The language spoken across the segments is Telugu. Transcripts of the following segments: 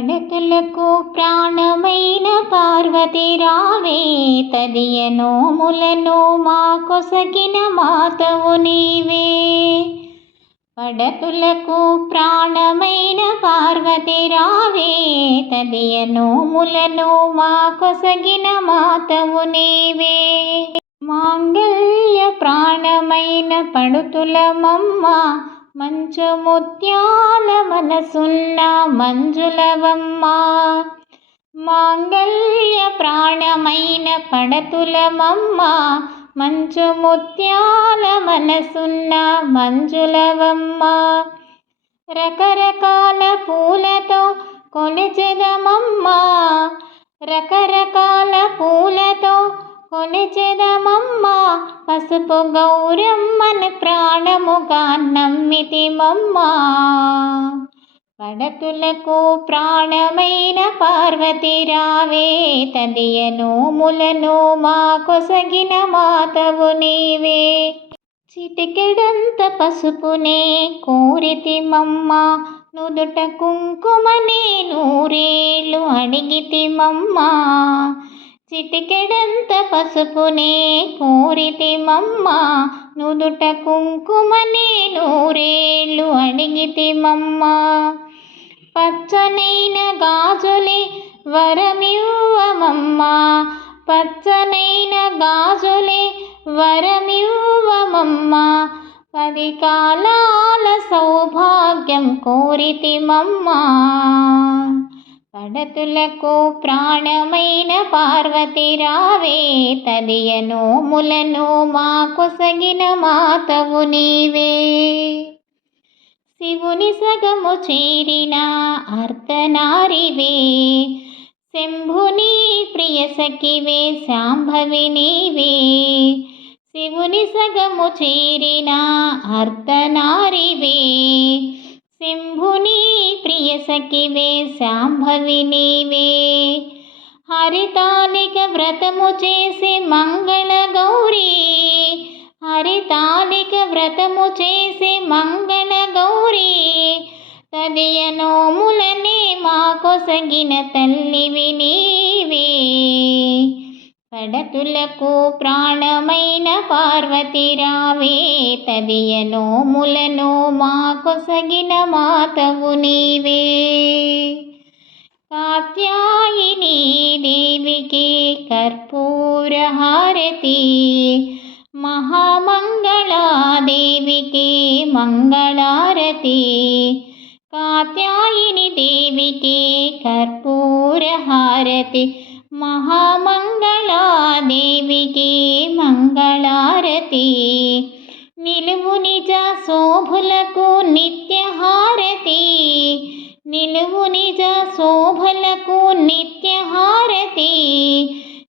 పడతులకు ప్రాణమైన పార్వతి రావే తదియ నోములను మా కొసగిన మాతవు నీవే. పడతులకు ప్రాణమైన పార్వతి రావే తదియ నోములను మా కొసగిన మాతవు నీవే. మాంగళ్య ప్రాణమైన పడుతులమమ్మ మంచు ముత్యాల మనసున్న మంజులవమ్మ మాంగళ్య ప్రాణమైన పడతులమమ్మ మంచు ముత్యాల మనసున్న మంజులవమ్మ. రకరకాల పూలతో కొనిచెదమమ్మ రకరకాల పూలతో కొనిచెద పసుపు గౌరమ్మను ప్రాణముగా నమ్మితిమమ్మ పడతులకు ప్రాణమైన పార్వతి రావే తదియను ములను మా కొసగిన మాతవు నీవే. చిటికెడంత పసుపునే కోరితిమమ్మ నుదుట కుంకుమనే నూరేళ్ళు అడిగితిమమ్మ చిటికెడంత పసుపునే కోరితిమమ్మ నుదుట కుంకుమనే నూరేళ్ళు అడిగితిమమ్మ పచ్చనైన గాజులే వరమివ్వమమ్మ పచ్చనైన గాజులే వరమివ్వమమ్మ పది కాలాల సౌభాగ్యం కోరితిమమ్మా పడతులకు ప్రాణమైన పార్వతి రావే తదియ నోములను మాకు సగిన మాతవు నీవే. శివుని సగము చేరిన అర్ధనారివే శంభుని ప్రియ సఖివే శాంభవి నీవే. శివుని సగము చేరిన అర్ధనారివే శంభుని ప్రియ సఖివే శాంభవి నీవే. హరితాలిక వ్రతము చేసి మంగళ గౌరీ. హరితాలిక వ్రతము చేసి మంగళ గౌరీ. తదియ నోములనే మాకొసగిన తల్లివి నీవే. పడతులకు ప్రాణమైన పార్వతి రావే తదియ నోములను మా కొసగిన మాతవు నీవే కాత్యాయిని దేవికి కర్పూర హారతి మహామంగళాదేవికి మంగళారతి కాత్యాయిని దేవికి కర్పూర హారతి మహామంగళాదేవికి మంగళారతి. నిలువు నిజ శోభులకు నిత్యహారతి. నిలువు నిజ శోభలకు నిత్యహారతి.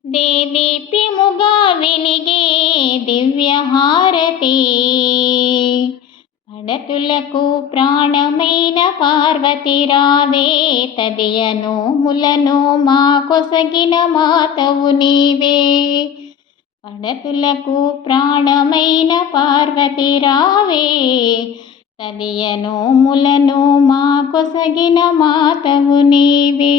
దేదీప్యముగా వెలిగే దివ్యహారతి పడతులకు ప్రాణమైన పార్వతి రావే తదియను నోములను మా కొసగిన మాతవు నీవే. పడతులకు ప్రాణమైన పార్వతి రావే తదియను నోములను మా కొసగిన మాతవు నీవే.